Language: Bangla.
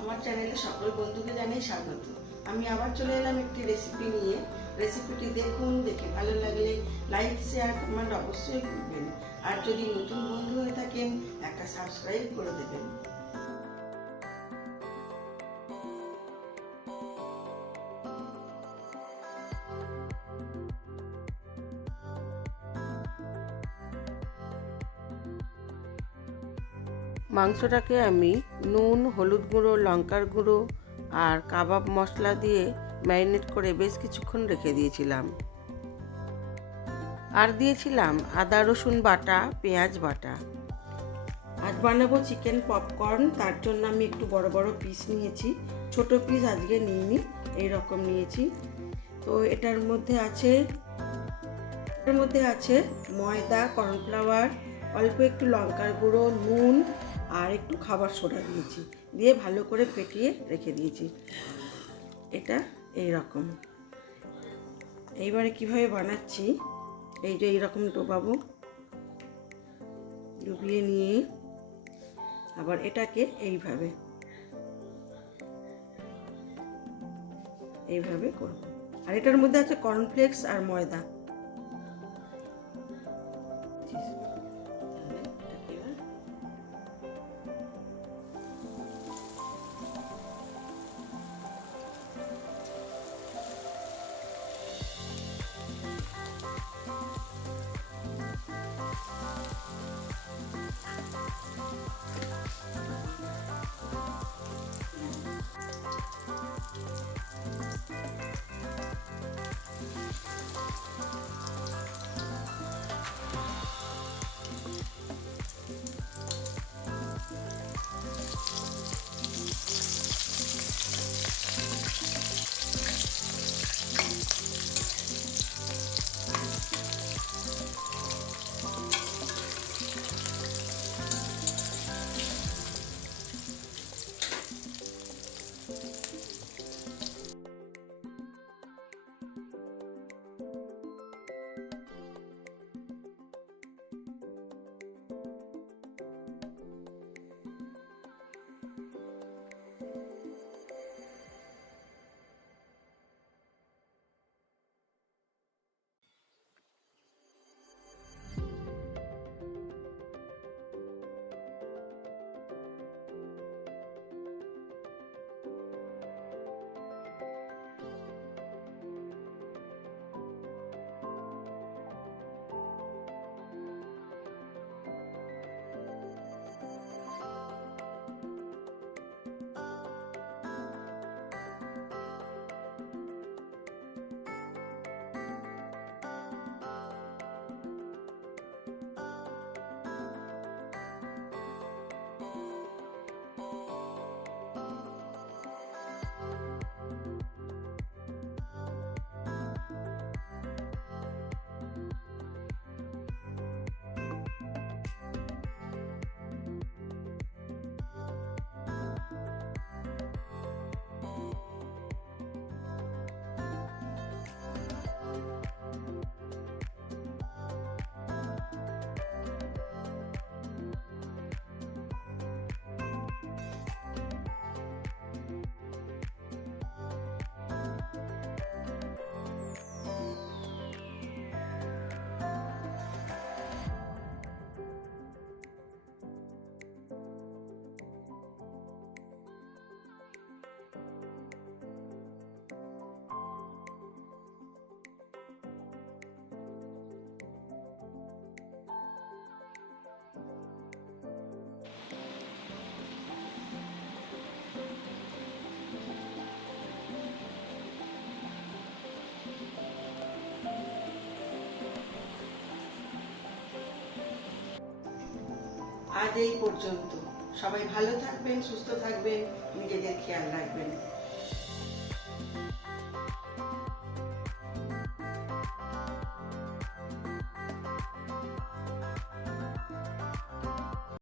আমার চ্যানেলে সকল বন্ধুকে জানাই স্বাগত। আমি আবার চলে এলাম একটি রেসিপি নিয়ে। রেসিপিটি দেখুন, দেখে ভালো লাগলে লাইক শেয়ার কমেন্ট অবশ্যই করবেন। আর যদি নতুন বন্ধু হয়ে থাকেন একটা সাবস্ক্রাইব করে দেবেন। মাংসটাকে আমি নুন, হলুদ গুঁড়ো, লঙ্কার গুঁড়ো আর কাবাব মশলা দিয়ে ম্যারিনেট করে বেশ কিছুক্ষণ রেখে দিয়েছিলাম। আর দিয়েছিলাম আদা রসুন বাটা, পেঁয়াজ বাটা। আজ বানাবো চিকেন পপকর্ন। তার জন্য আমি একটু বড় বড় পিস নিয়েছি, ছোট পিস আজকে নিইনি, এইরকম নিয়েছি। তো এটার মধ্যে আছে ময়দা, কর্নফ্লাওয়ার, অল্প একটু লঙ্কার গুঁড়ো, নুন আর একটু খাবার সোডা দিয়েছি, দিয়ে ভালো করে ফেটিয়ে রেখে দিয়েছি। এটা এইরকম। এইবারে কিভাবে বানাচ্ছি, এই যে এইরকম ডোবাবো, ডুবিয়ে নিয়ে আবার এটাকে এইভাবে করব। আর এটার মধ্যে আছে কর্নফ্লেক্স আর ময়দা। আজ এই পর্যন্ত। সবাই ভালো থাকবেন, সুস্থ থাকবেন, নিজেদের খেয়াল রাখবেন।